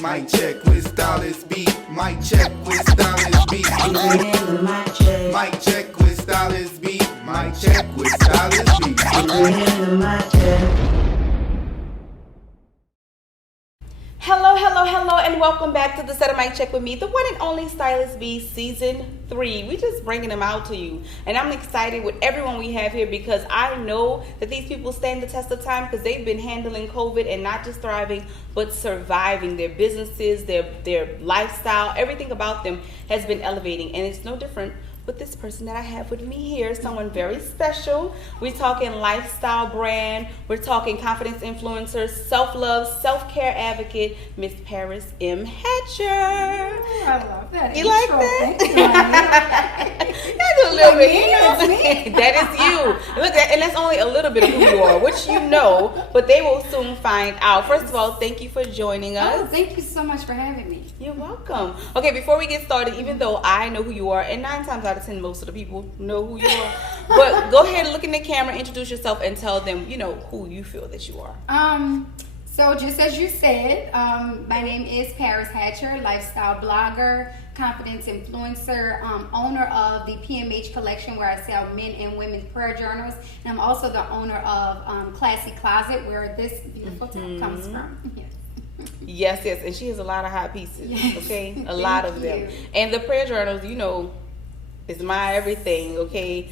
Mic check with Stylist B. Mic check with Stylist B. Mic check with Stylist B. Mic check with Stylist B. Hello, and welcome back to the Set of Mic Check with me, the one and only Stylist B, Season 3. We just bringing them out to you, and I'm excited with everyone we have here because I know that these people stand the test of time because they've been handling COVID and not just thriving, but surviving. Their businesses, their lifestyle, everything about them has been elevating, and it's no different with this person that I have with me here, someone very special. We're talking lifestyle brand, we're talking confidence influencer, self-love, self-care advocate, Miss Paris M. Hatcher. Oh, I love that. You like that? That's a little bit, you know. That is you. Look, and that's only a little bit of who you are, which you know, but they will soon find out. First of all, thank you for joining us. Oh, thank you so much for having me. You're welcome. Okay, before we get started, even though I know who you are, and 9 times out of 10, most of the people know who you are, but go ahead and look in the camera, introduce yourself, and tell them, you know, who you feel that you are. So just as you said, my name is Paris Hatcher, lifestyle blogger, confidence influencer, owner of the PMH collection where I sell men and women's prayer journals, and I'm also the owner of Classy Closet where this beautiful top comes from. Yes, and she has a lot of hot pieces, okay? A lot of them. You. And the prayer journals, you know, is my everything, okay?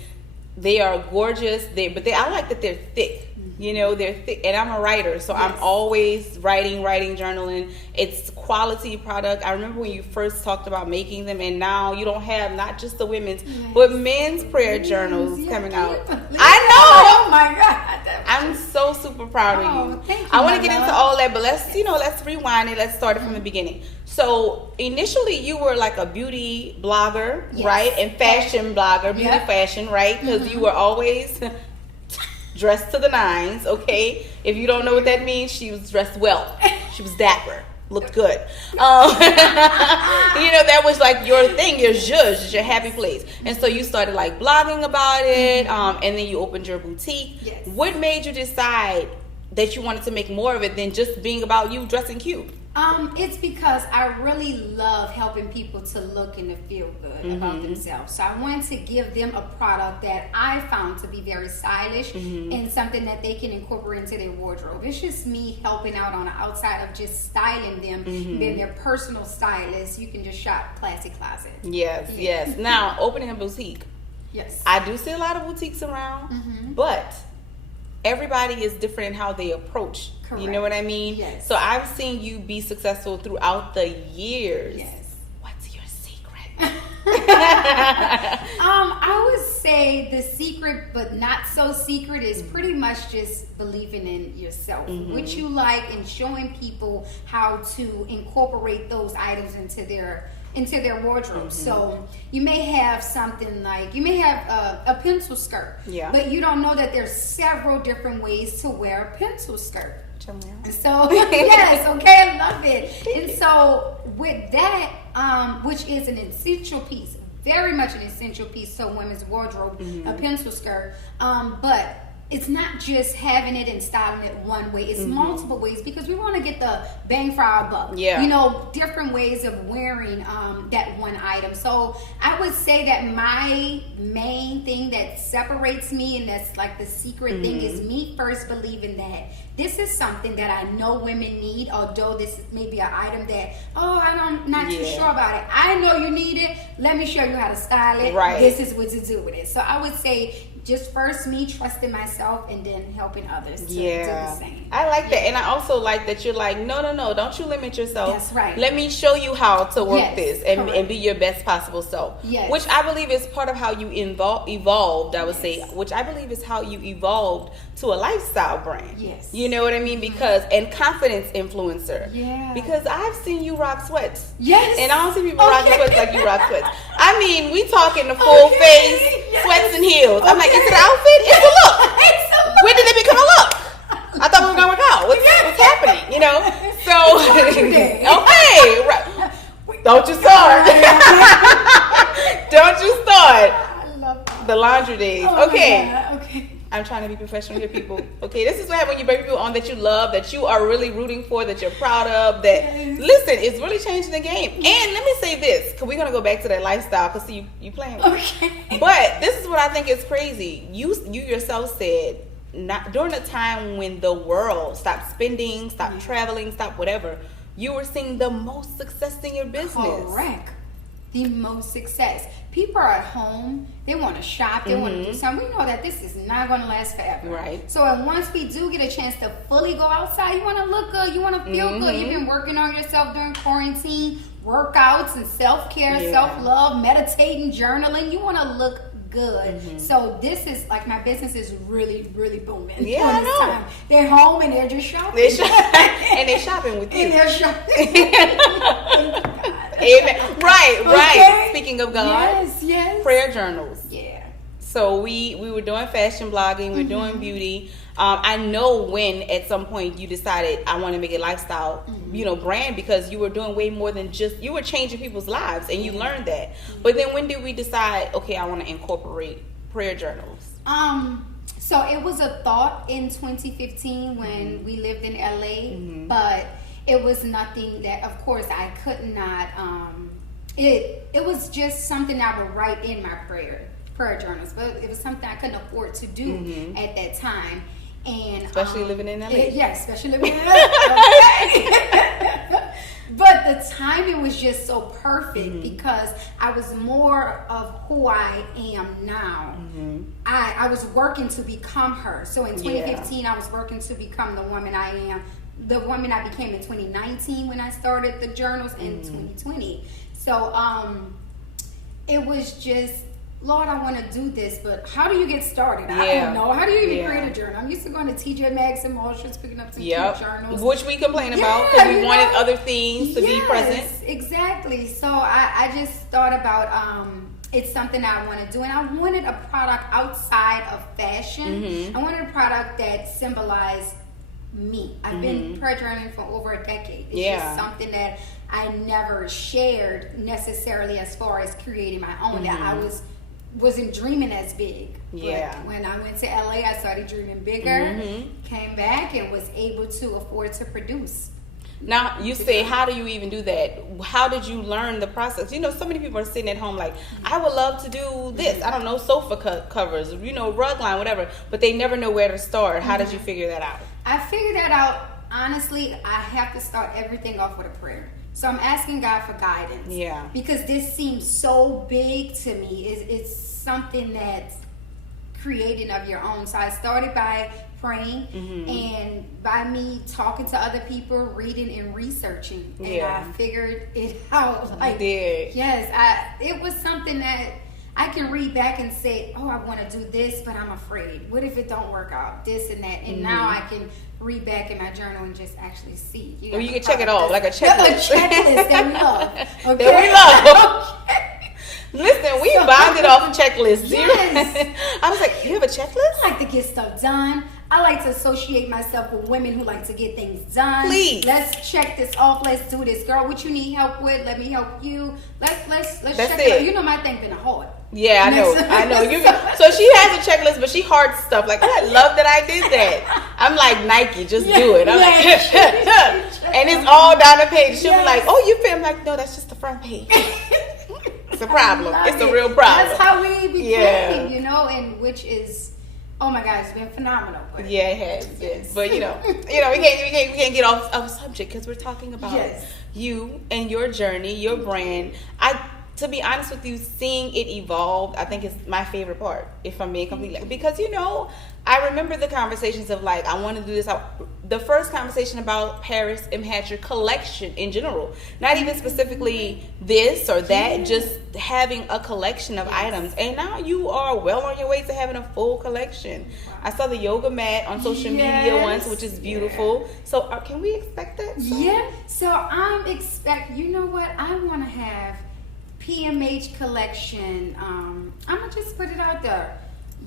They are gorgeous, but I like that they're thick. You know, they're thick, and I'm a writer, so I'm always writing, journaling. It's quality product. I remember when you first talked about making them, and now you don't have not just the women's, but men's prayer journals coming out. I know. Oh my God. I'm so super proud of you. Thank you. I want to get into all that, but let's rewind it. Let's start it from the beginning. So initially, you were like a beauty blogger, right, and fashion blogger, beauty fashion, right, because you were always dressed to the nines, okay? If you don't know what that means, she was dressed well. She was dapper. Looked good. You know, that was like your thing, your zhuzh, your happy place. And so you started like blogging about it, and then you opened your boutique. Yes. What made you decide that you wanted to make more of it than just being about you dressing cute? It's because I really love helping people to look and to feel good about themselves. So I wanted to give them a product that I found to be very stylish and something that they can incorporate into their wardrobe. It's just me helping out on the outside of just styling them, being their personal stylist. You can just shop Classy Closet. Yes. Now, opening a boutique. Yes. I do see a lot of boutiques around, but everybody is different in how they approach. Correct. You know what I mean? Yes. So I've seen you be successful throughout the years. Yes. What's your secret? I would say the secret, but not so secret, is pretty much just believing in yourself, what you like, and showing people how to incorporate those items into their wardrobe. So you may have something like, you may have a pencil skirt, but you don't know that there's several different ways to wear a pencil skirt. So yes, okay, I love it. And so with that, which is an essential piece, very much an essential piece to women's wardrobe, a pencil skirt, but it's not just having it and styling it one way. It's multiple ways because we want to get the bang for our buck. You know, different ways of wearing that one item. So I would say that my main thing that separates me, and that's like the secret thing, is me first believing that this is something that I know women need, although this is maybe an item that, I'm not too sure about it. I know you need it. Let me show you how to style it. Right. This is what to do with it. So I would say just first me trusting myself and then helping others to do the same. I like that. And I also like that you're like, no, don't you limit yourself. That's right. Let me show you how to work this and be your best possible self. Yes. Which I believe is part of how you evolved, I would say, which I believe is how you evolved to a lifestyle brand. Yes. You know what I mean? Because, and confidence influencer. Yeah. Because I've seen you rock sweats. Yes. And I don't see people rocking sweats like you rock sweats. I mean, we talking the full face, sweats and heels. I'm like, is it an outfit? It's a look. When did it become a look? I thought we were gonna work out. What's happening? You know? So okay. Right. Don't you start. Don't you start. I love that. The laundry days. Oh, Okay. yeah, okay. I'm trying to be professional here, people. Okay, this is what happens when you bring people on that you love, that you are really rooting for, that you're proud of. That listen, it's really changing the game. And let me say this, because we're gonna go back to that lifestyle, because you playing with Okay. me. But this is what I think is crazy. You yourself said, not during the time when the world stopped spending, stopped traveling, stopped whatever, you were seeing the most success in your business. Correct. The most success. People are at home. They want to shop. They want to do something. We know that this is not going to last forever. Right. So once we do get a chance to fully go outside, you want to look good. You want to feel good. You've been working on yourself during quarantine, workouts and self-care, self-love, meditating, journaling. You want to look good. So this is like, my business is really, really booming. Yeah, I know. Time. They're home and they're just shopping. And they're shopping with you. And they're shopping. Amen. Right. Okay. Speaking of God, Yes. prayer journals. Yeah. So we were doing fashion blogging, we were doing beauty. I know when at some point you decided I want to make a lifestyle, brand, because you were doing way more than just, you were changing people's lives, and you learned that. But then when did we decide, okay, I want to incorporate prayer journals? So it was a thought in 2015 when we lived in LA, but it was nothing that, of course, I could not. It was just something I would write in my prayer journals, but it was something I couldn't afford to do at that time. And especially living in LA. Especially living in LA. But the timing was just so perfect because I was more of who I am now. I was working to become her. So in 2015, I was working to become the woman I am. The woman I became in 2019 when I started the journals in 2020. So it was just, Lord, I want to do this, but how do you get started? I don't know. How do you even create a journal? I'm used to going to TJ Maxx and Marshalls, picking up some cute journals. Which we complain about because we wanted other things to be present. Exactly. So I just thought about it's something I want to do, and I wanted a product outside of fashion. I wanted a product that symbolized me. I've been prayer journaling for over a decade. It's just something that I never shared necessarily as far as creating my own. That I wasn't dreaming as big. But when I went to LA, I started dreaming bigger, came back, and was able to afford to produce. Now, you say, how do you even do that? How did you learn the process? So many people are sitting at home like, I would love to do this. I don't know, sofa covers, rug line, whatever. But they never know where to start. How did you figure that out? I figured that out, honestly. I have to start everything off with a prayer. So I'm asking God for guidance. Yeah. Because this seems so big to me. It's something that's creating of your own. So I started by praying and by me talking to other people, reading and researching. And I figured it out. Like, it was something that I can read back and say, oh, I want to do this, but I'm afraid. What if it don't work out? This and that. And now I can read back in my journal and just actually see. You can check it off, like a checklist. A checklist that we love. Okay? That we love. Listen, we bonded off checklists. Yes. I was like, you have a checklist? I like to get stuff done. I like to associate myself with women who like to get things done. Please. Let's check this off. Let's do this. Girl, what you need help with? Let me help you. Let's That's check it. it out. My thing been a heart. Yeah, I know. So she has a checklist, but she hearts stuff. Like, I love that I did that. I'm like, Nike, just do it. I'm like, and it's all down the page. She'll be like, oh, you feel? I'm like, no, that's just the front page. It's a problem. It's a real problem. That's how we became, and which is, oh my God, it's been phenomenal. But yeah, it has been. But we can't get off subject because we're talking about you and your journey, your brand. To be honest with you, seeing it evolve, I think is my favorite part, if I'm being completely, because I remember the conversations of like, I want to do this. The first conversation about Paris and Hatcher collection in general, not even specifically this or that, just having a collection of items. And now you are well on your way to having a full collection. Wow. I saw the yoga mat on social media once, which is beautiful. So can we expect that soon? Yeah. So I'm you know what? I want to have PMH collection. I'm gonna just put it out there.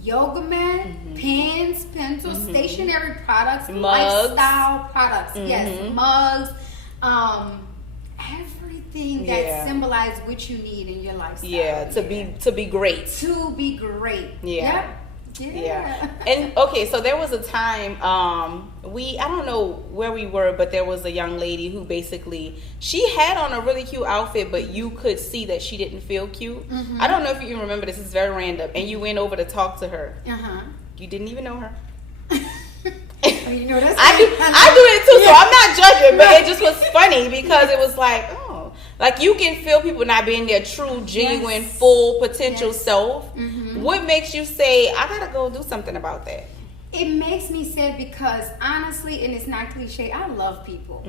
Yoga mat, pens, pencils, stationery products, mugs. Lifestyle products. Yes, mugs. Everything that symbolizes what you need in your lifestyle. Yeah, to be great. To be great. Yeah. Yeah. And okay, so there was a time I don't know where we were, but there was a young lady who basically she had on a really cute outfit, but you could see that she didn't feel cute. I don't know if you even remember this. It's very random. And you went over to talk to her. You didn't even know her. You know, that's I do it too, so I'm not judging, but it just was funny because it was like, oh, like you can feel people not being their true, genuine, full potential self. What makes you say, I gotta go do something about that? It makes me sad because honestly, and it's not cliche, I love people.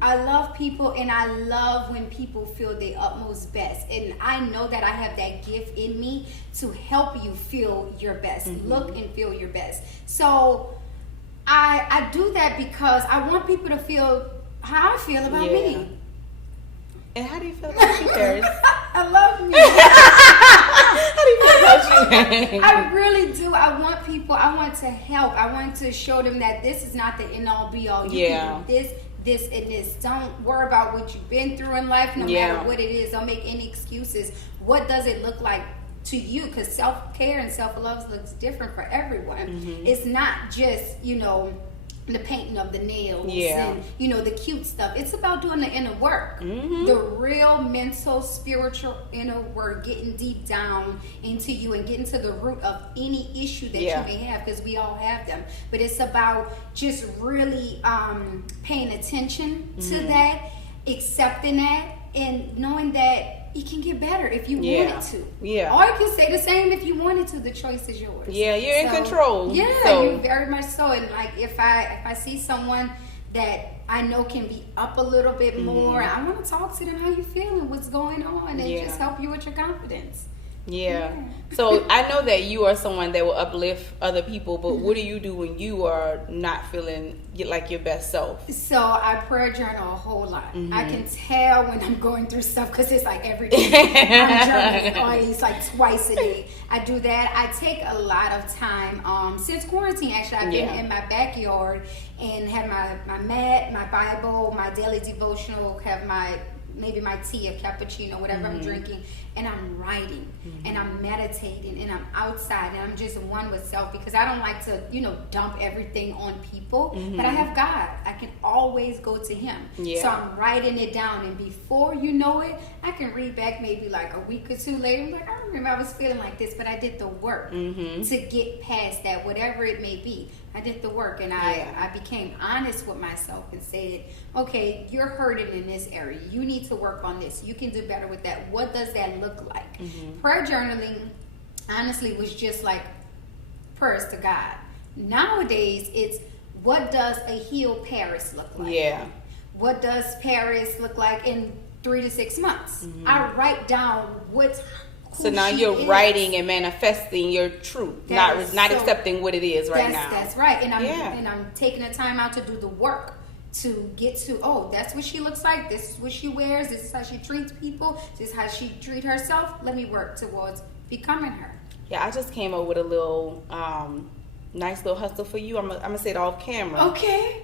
I love people, and I love when people feel their utmost best. And I know that I have that gift in me to help you feel your best, look and feel your best. So I do that because I want people to feel how I feel about me. And how do you feel about you, Paris? I love me. How do you feel about you? I really do. I want to help. I want to show them that this is not the end all be all. You can do this, and this. Don't worry about what you've been through in life, no matter what it is. Don't make any excuses. What does it look like to you? Because self-care and self-love looks different for everyone. It's not just, the painting of the nails and the cute stuff. It's about doing the inner work, the real mental, spiritual inner work, getting deep down into you and getting to the root of any issue that you may have, because we all have them. But it's about just really paying attention to that, accepting that, and knowing that it can get better if you wanted to. Or you can say the same if you wanted to. The choice is yours. You're in control. You very much so. And like if I see someone that I know can be up a little bit more, I want to talk to them. How you feeling? What's going on? And just help you with your confidence. So I know that you are someone that will uplift other people, but what do you do when you are not feeling like your best self? So I prayer journal a whole lot. I can tell when I'm going through stuff because it's like every day. I'm journaling, or it's like twice a day. I do that. I take a lot of time. Since quarantine, actually, I've been in my backyard and have my mat, my Bible, my daily devotional, have maybe my tea, a cappuccino, whatever I'm drinking, and I'm writing, and I'm meditating, and I'm outside, and I'm just one with self, because I don't like to, dump everything on people, but I have God. I can always go to Him. So I'm writing it down, and before you know it, I can read back maybe like a week or two later, I'm like, I remember I was feeling like this, but I did the work to get past that, whatever it may be. I did the work, and I became honest with myself and said, okay, you're hurting in this area. You need to work on this. You can do better with that. What does that look like? Prayer journaling, honestly, was just like prayers to God. Nowadays, it's what does a healed Paris look like? What does Paris look like in 3 to 6 months? I write down what's so now you're writing and manifesting your truth, not accepting what it is now. That's right, and I'm taking the time out to do the work to get to, that's what she looks like. This is what she wears. This is how she treats people. This is how she treats herself. Let me work towards becoming her. I just came up with a little nice little hustle for you. I'm gonna say it off camera. Okay.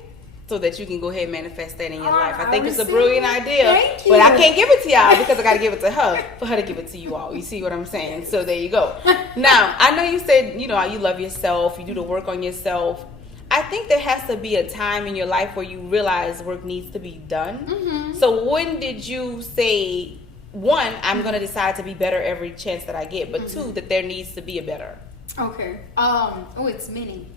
So that you can go ahead and manifest that in your life. I think it's a brilliant idea. Thank you. But I can't give it to y'all because I got to give it to her for her to give it to you all. You see what I'm saying? So there you go. Now, I know you said, you love yourself. You do the work on yourself. I think there has to be a time in your life where you realize work needs to be done. So when did you say, one, I'm going to decide to be better every chance that I get, but two, that there needs to be a better? Okay. It's many.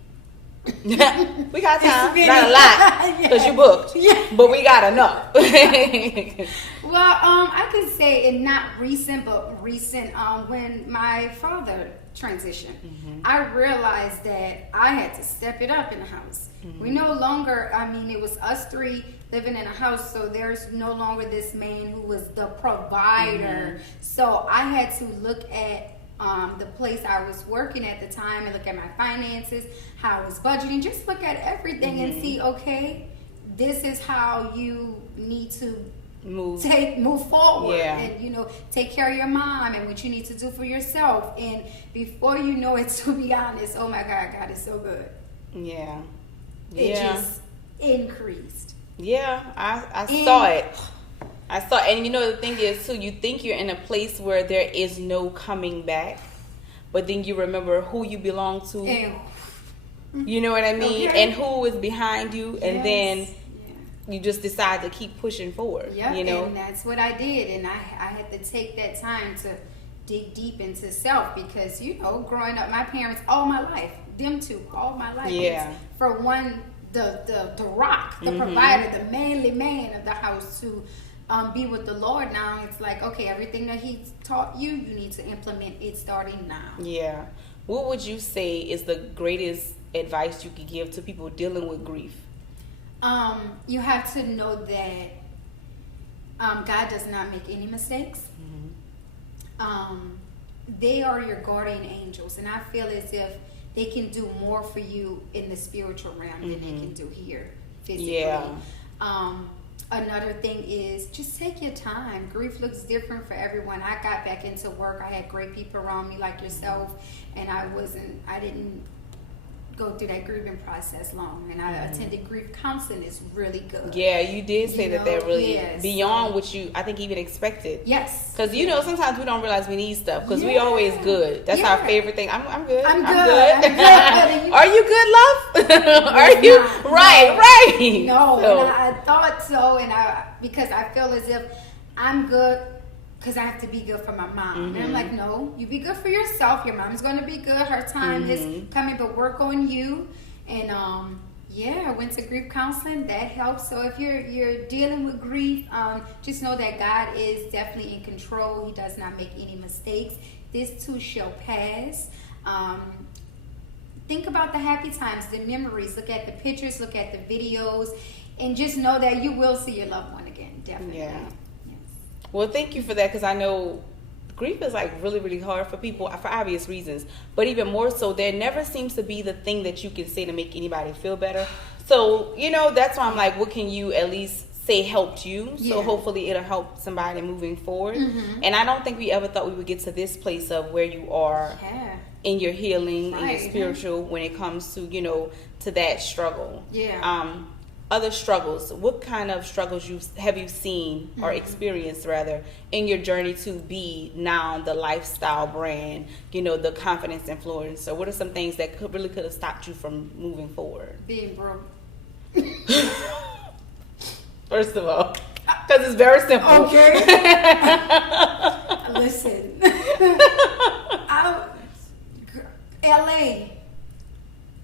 We got time, not a lot, because you booked, but we got enough. Well, I could say, and not recent, but recent, when my father transitioned, I realized that I had to step it up in the house. We no longer, it was us three living in a house, so there's no longer this man who was the provider. So I had to look at the place I was working at the time and look at my finances, how I was budgeting, just look at everything and see, okay, this is how you need to move forward and take care of your mom and what you need to do for yourself. And before you know it, to be honest, oh my God is so good. It just increased. I saw it. And the thing is too, you think you're in a place where there is no coming back, but then you remember who you belong to. And, you know what I mean? Okay. And who is behind you, and yes. then you just decide to keep pushing forward. Yeah, you know, and that's what I did, and I had to take that time to dig deep into self, because growing up, my parents all my life, them two all my life. Yeah. For one, the rock, the provider, the manly man of the house, to be with the Lord. Now it's like, okay, everything that He taught you, you need to implement it starting now. Yeah. What would you say is the greatest advice you could give to people dealing with grief? You have to know that God does not make any mistakes. They are your guardian angels, and I feel as if they can do more for you in the spiritual realm than they can do here physically. Yeah. Another thing is just take your time. Grief looks different for everyone. I got back into work. I had great people around me like yourself, and I didn't go through that grieving process long, and I attended grief counseling. Is really good. Yeah, you did say that they're really yes. beyond what you, I think, even expected. Yes. Because sometimes we don't realize we need stuff because we always good. That's our favorite thing. I'm good. I'm good. I'm good. I'm good. Are you good, love? Are you not. right? No, So, and I thought so, and because I feel as if I'm good because I have to be good for my mom. And I'm like, no, you be good for yourself. Your mom's going to be good. Her time is coming, but work on you. And I went to grief counseling. That helps. So if you're dealing with grief, just know that God is definitely in control. He does not make any mistakes. This too shall pass. Think about the happy times, the memories. Look at the pictures, look at the videos, and just know that you will see your loved one again. Definitely. Yeah. Yes. Well, thank you for that, because I know grief is like really, really hard for people for obvious reasons. But even more so, there never seems to be the thing that you can say to make anybody feel better. So, that's why I'm like, what can you at least say helped you? So hopefully it'll help somebody moving forward. And I don't think we ever thought we would get to this place of where you are in your healing, in your spiritual, when it comes to, to that struggle. Other struggles, what kind of struggles have you seen or experienced rather in your journey to be now the lifestyle brand, the confidence influencer? What are some things that could have stopped you from moving forward? Being broke. First of all, because it's very simple. Okay. Listen. LA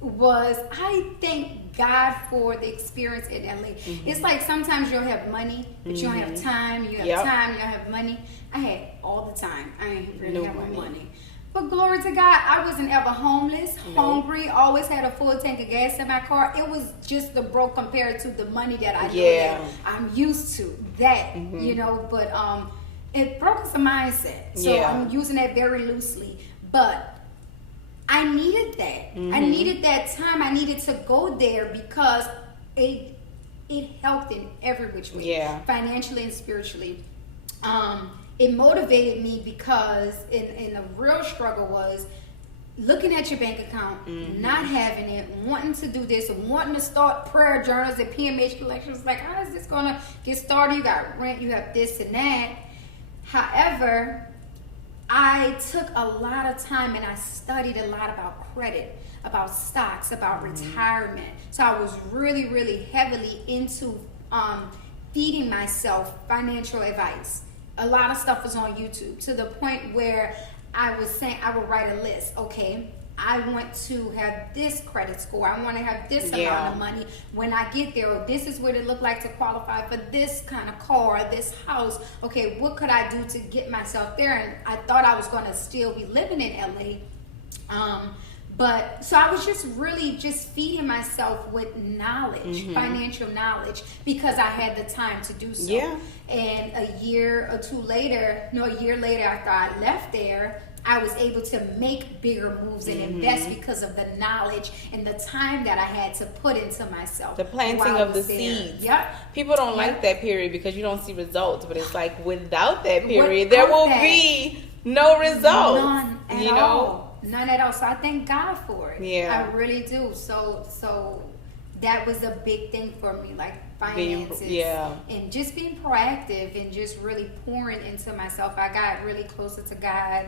was, I thank God for the experience in LA. It's like sometimes you'll have money, but you don't have time. You have time, you don't have money. I had all the time. I didn't really have money. But glory to God, I wasn't ever homeless, hungry, always had a full tank of gas in my car. It was just the broke compared to the money that I had. I'm used to that, but it broke us a mindset. So I'm using that very loosely. But I needed that. I needed that time. I needed to go there because it helped in every which way, financially and spiritually. It motivated me because in the real struggle was looking at your bank account, not having it, wanting to do this, wanting to start prayer journals and PMH collections. Like, how is this going to get started? You got rent, you have this and that. However, I took a lot of time and I studied a lot about credit, about stocks, about retirement. So I was really, really heavily into feeding myself financial advice. A lot of stuff was on YouTube, to the point where I was saying I would write a list. Okay, I want to have this credit score. I want to have this amount of money. When I get there, or this is what it looked like to qualify for this kind of car, this house. Okay, what could I do to get myself there? And I thought I was going to still be living in LA. But so I was just really just feeding myself with knowledge, financial knowledge, because I had the time to do so. And a year later after I left there, I was able to make bigger moves and invest because of the knowledge and the time that I had to put into myself. The planting of the seeds. People don't like that period because you don't see results, but it's like without that period, there will be no results. None at all. None at all. So I thank God for it. I really do. So that was a big thing for me, like finances, and just being proactive and just really pouring into myself. I got really closer to God.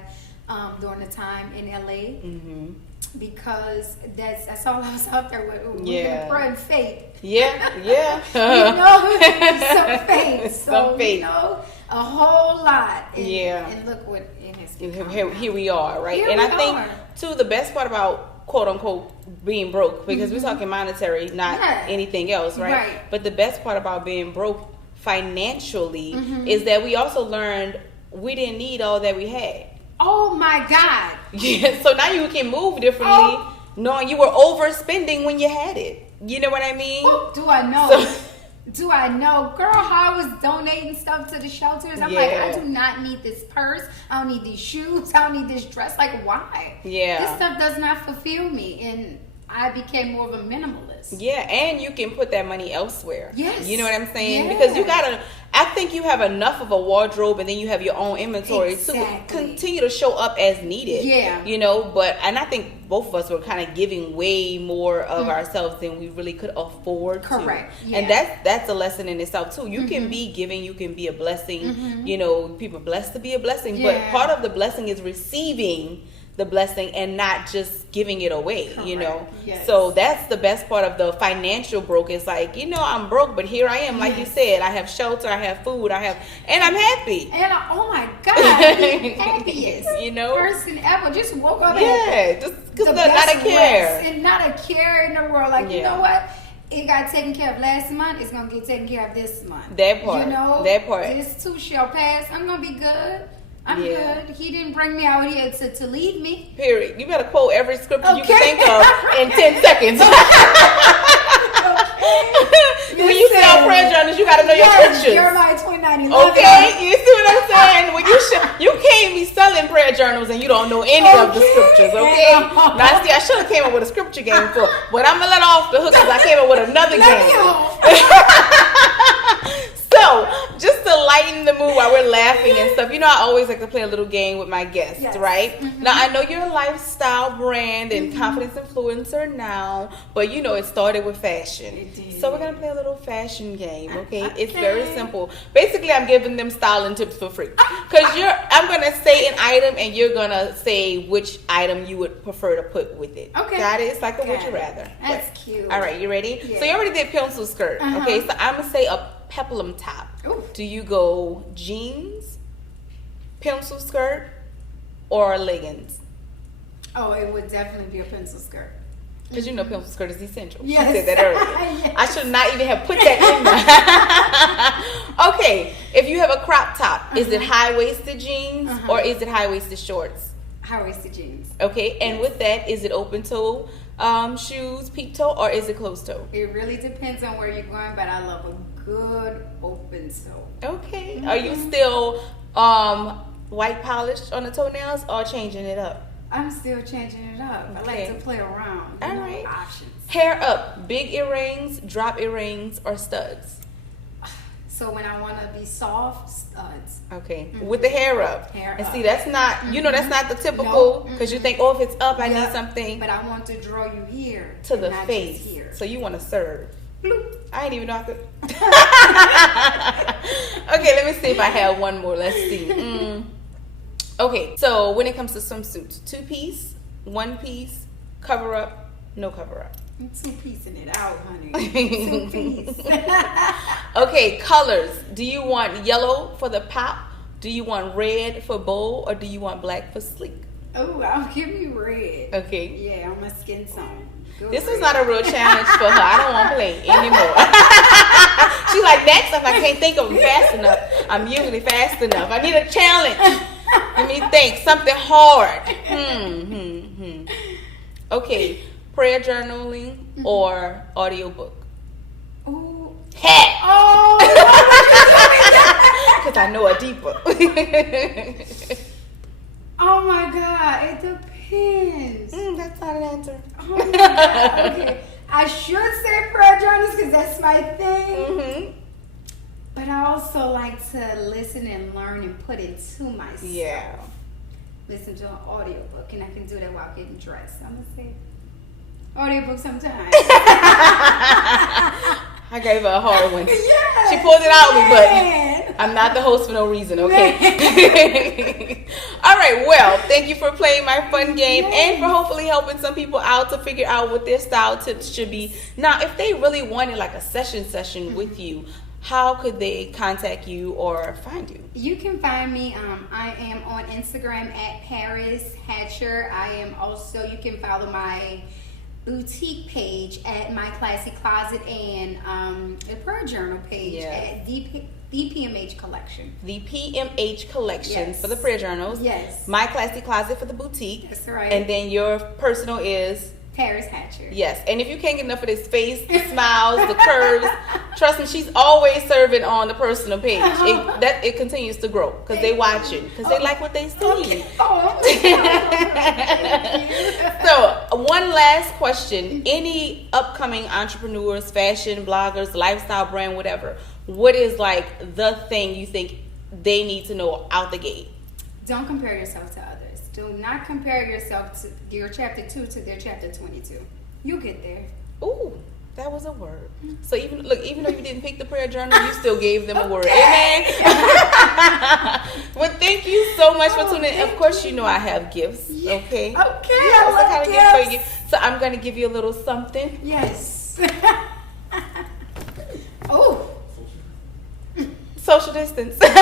during the time in LA. Mm-hmm. Because that's all I was out there with. Yeah. Prayer and faith. Yeah, yeah. Some faith. So, Some faith. A whole lot. And, Yeah. And look what it has Here we are, right? Here and we I think, are. too, the best part about quote unquote being broke, because we're talking monetary, not anything else, right? But the best part about being broke financially is that we also learned we didn't need all that we had. Oh my God. Yeah, so now you can move differently, knowing you were overspending when you had it. You know what I mean? Do I know? Do I know? Girl, how I was donating stuff to the shelters. I'm like, I do not need this purse. I don't need these shoes. I don't need this dress. Like, why? Yeah. This stuff does not fulfill me. And I became more of a minimalist. Yeah, and you can put that money elsewhere. Yes. You know what I'm saying? Yeah. Because I think you have enough of a wardrobe, and then you have your own inventory to continue to show up as needed. Yeah. You know, and I think both of us were kind of giving way more of ourselves than we really could afford to. Correct. Yeah. And that's a lesson in itself too. You can be giving, you can be a blessing. You know, people are blessed to be a blessing, but part of the blessing is receiving the blessing and not just giving it away. Correct. You know. Yes. So that's the best part of the financial broke. It's like, you know, I'm broke, but here I am. Like you said, I have shelter, I have food, and I'm happy. And oh my God, I'm the happiest you know, person ever. Just woke up. Just because not a care. And not a care in the world. Like, you know what? It got taken care of last month. It's going to get taken care of this month. That part. You know? That part. This too shall pass. I'm going to be good. I'm good. He didn't bring me out here to leave me. Period. You better quote every scripture you can think of in 10 seconds. When you sell prayer journals, you got to know your scriptures. Jeremiah 29:11. Okay, you see what I'm saying? When you can't be selling prayer journals and you don't know any of the scriptures. Okay. Now see, I should have came up with a scripture game but I'm gonna let off the hook because I came up with another game. So, just to lighten the mood while we're laughing and stuff, you know, I always like to play a little game with my guests, right? Now, I know you're a lifestyle brand and confidence influencer now, but you know, it started with fashion. It did. So, we're going to play a little fashion game, okay? It's very simple. Basically, I'm giving them styling tips for free. Because I'm going to say an item and you're going to say which item you would prefer to put with it. Okay. Got it? It's like a would you rather. That's cute. All right, you ready? Yeah. So, you already did pencil skirt, okay? So, I'm going to say a peplum top. Ooh. Do you go jeans, pencil skirt, or leggings? Oh, it would definitely be a pencil skirt. Because you know pencil skirt is essential. Yes. She said that earlier. Yes. I should not even have put that in there. Okay, if you have a crop top, is it high-waisted jeans or is it high-waisted shorts? High-waisted jeans. Okay, and with that, is it open toe shoes, peep toe, or is it closed toe? It really depends on where you're going, but I love a good open toe. Okay. Are you still white polished on the toenails or changing it up? I'm still changing it up. I like to play around. All right. Options. Hair up, big earrings, drop earrings, or studs? So when I want to be soft, studs. Okay. With the hair up. Hair and up. see, that's not, you know, that's not the typical, because you think, oh, if it's up, I need something But I want to draw you here. to the not face. just here. So you want to serve. Bloop. I ain't even know I could. Okay, let me see if I have one more. Let's see. Okay, so when it comes to swimsuits, 2-piece, 1-piece, cover up, no cover up. I'm 2-piecing it out, honey. 2-piece. Okay, colors. Do you want yellow for the pop? Do you want red for bold? Or do you want black for sleek? Oh, I'll give you red. Okay. Yeah, on my skin tone. This is not a real challenge for her. I don't want to play anymore. She's like, next time I can't think of them fast enough. I'm usually fast enough. I need a challenge. Let me think. Something hard. Okay. Prayer journaling or audiobook? Ooh. Heck! Oh! Because I know a deeper. Oh my God, it depends. That's not an answer. Oh my God. Okay. I should say prayer journals because that's my thing. But I also like to listen and learn and put into myself. Yeah. Listen to an audiobook, and I can do that while getting dressed. I'm going to say audiobook sometimes. I gave her a hard one. Yes, She pulled it out of me, but I'm not the host for no reason, okay? All right, well, thank you for playing my fun game and for hopefully helping some people out to figure out what their style tips should be. Now, if they really wanted like a session with you, how could they contact you or find you? You can find me. I am on Instagram at Paris Hatcher. I am also, you can follow my boutique page at My Classy Closet and the prayer journal page at the PMH Collection. The PMH Collection for the prayer journals. Yes. My Classy Closet for the boutique. That's right. And then your personal is? Paris Hatcher. Yes, and if you can't get enough of this face, the smiles, the curves, trust me, she's always serving on the personal page. It continues to grow because they watching, because they like what they see. Okay. So, one last question. Any upcoming entrepreneurs, fashion bloggers, lifestyle brand, whatever, what is like the thing you think they need to know out the gate? Don't compare yourself to others. Do not compare yourself to your chapter 2 to their chapter 22. You'll get there. Ooh, that was a word. So even though you didn't pick the prayer journal, you still gave them a word. Amen. Well, thank you so much for tuning in. Of course, you know I have gifts. Okay. Okay. I love gift for you. So I'm going to give you a little something. Yes. Oh. Social distance. Here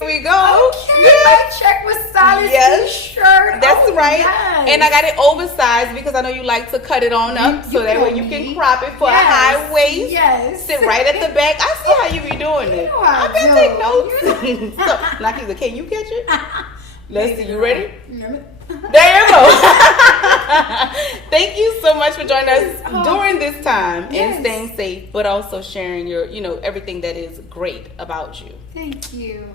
we go. Okay, check with Stylist B shirt. That's right. Yes. And I got it oversized because I know you like to cut it on up so that way you can crop it for a high waist. Yes. Sit right at the back. I see how you be doing it. I can take notes. So, Nakisa, can you catch it? Let's see. You ready? There you go. Thank you so much for joining us during this time and staying safe, but also sharing your, everything that is great about you. Thank you.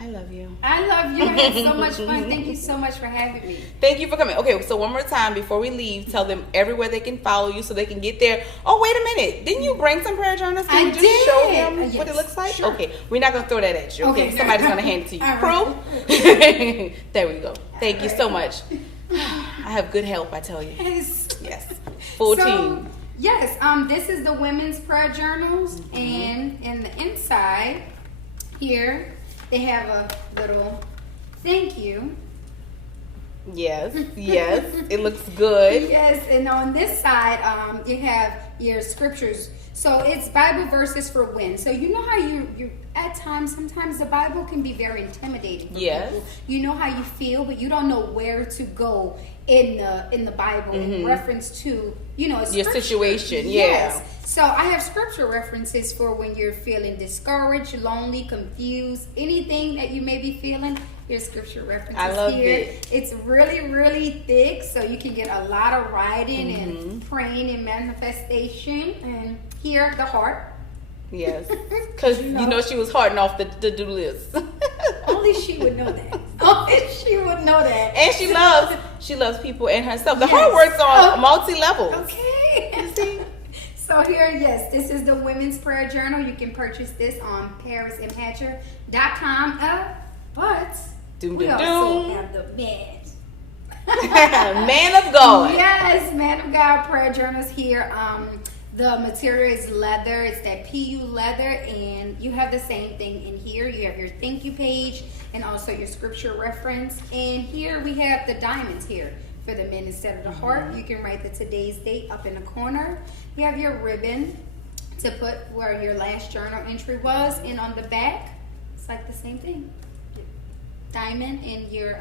I love you. I love you. I had so much fun. Thank you so much for having me. Thank you for coming. Okay, so one more time before we leave, tell them everywhere they can follow you so they can get there. Oh, wait a minute. Didn't you bring some prayer journals? Can you just show them what it looks like? Sure. Okay, we're not going to throw that at you. Okay, somebody's going to hand it to you. Right. Proof? There we go. Thank you so much. I have good help, I tell you. Yes. Full team. Yes, this is the women's prayer journals, and in the inside here they have a little thank you. Yes, it looks good. Yes, and on this side you have your scriptures. So it's Bible verses for when. So you know how you at times, sometimes the Bible can be very intimidating for people. You know how you feel, but you don't know where to go in the Bible in reference to, your situation. Yes. So I have scripture references for when you're feeling discouraged, lonely, confused, anything that you may be feeling. Here's scripture references. I love here. It's really, really thick, so you can get a lot of writing and praying and manifestation. And here, the heart. Yes, because she was hearting off the to-do list. Only she would know that. Only she would know that. And she loves people and herself. The heart works on multi-levels. Okay. So here, this is the women's prayer journal. You can purchase this on ParisMhatcher.com. But we also have the Man of God. Yes, Man of God prayer journals here. The material is leather. It's that PU leather, and you have the same thing in here. You have your thank you page and also your scripture reference. And here we have the diamonds here for the men instead of the heart. You can write the today's date up in the corner. You have your ribbon to put where your last journal entry was, and on the back, it's like the same thing. Diamond and your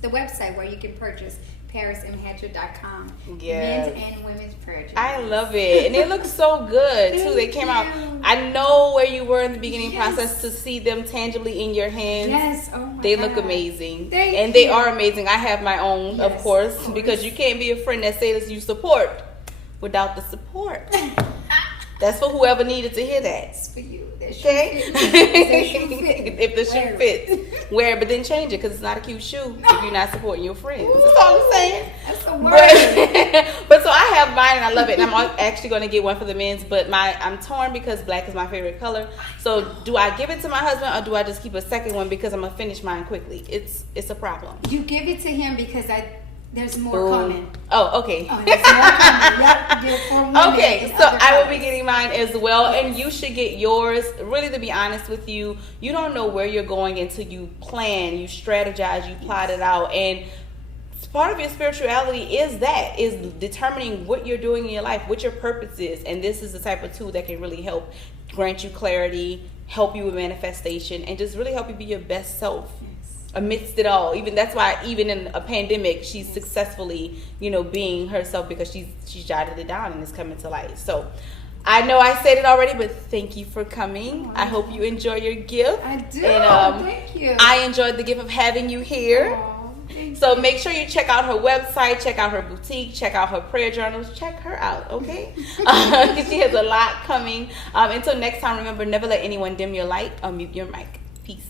the website where you can purchase ParisMhatcher.com. Yes. Men's and women's prayer journals. I love it. And it looks so good, too. They came out. I know where you were in the beginning process to see them tangibly in your hands. Yes. Oh, my They God. look amazing. Thank and you. they are amazing. I have my own, of course, because you can't be a friend that says you support without the support. That's for whoever needed to hear that. It's for you. Okay? If the shoe fits, wear it, but then change it because it's not a cute shoe if you're not supporting your friends. That's all I'm saying. That's a word. But so I have mine and I love it, and I'm actually going to get one for the men's. But I'm torn because black is my favorite color. So do I give it to my husband or do I just keep a second one because I'm gonna finish mine quickly? It's a problem. You give it to him because There's more coming. Oh, okay. Oh, there's more coming. Yep, they're for women Okay, and so other I will colors. be getting mine as well, and you should get yours. Really, to be honest with you, you don't know where you're going until you plan, you strategize, you plot it out, and part of your spirituality is determining what you're doing in your life, what your purpose is, and this is the type of tool that can really help grant you clarity, help you with manifestation, and just really help you be your best self amidst it all. Even that's why even in a pandemic she's successfully being herself, because she's jotted it down and it's coming to light. So I know I said it already, but thank you for coming. I hope you enjoy your gift. I do. And Thank you. I enjoyed the gift of having you here. So make sure you check out her website, check out her boutique, check out her prayer journals, check her out, okay? Because she has a lot coming. Until next time, remember, never let anyone dim your light or mute your mic. Peace.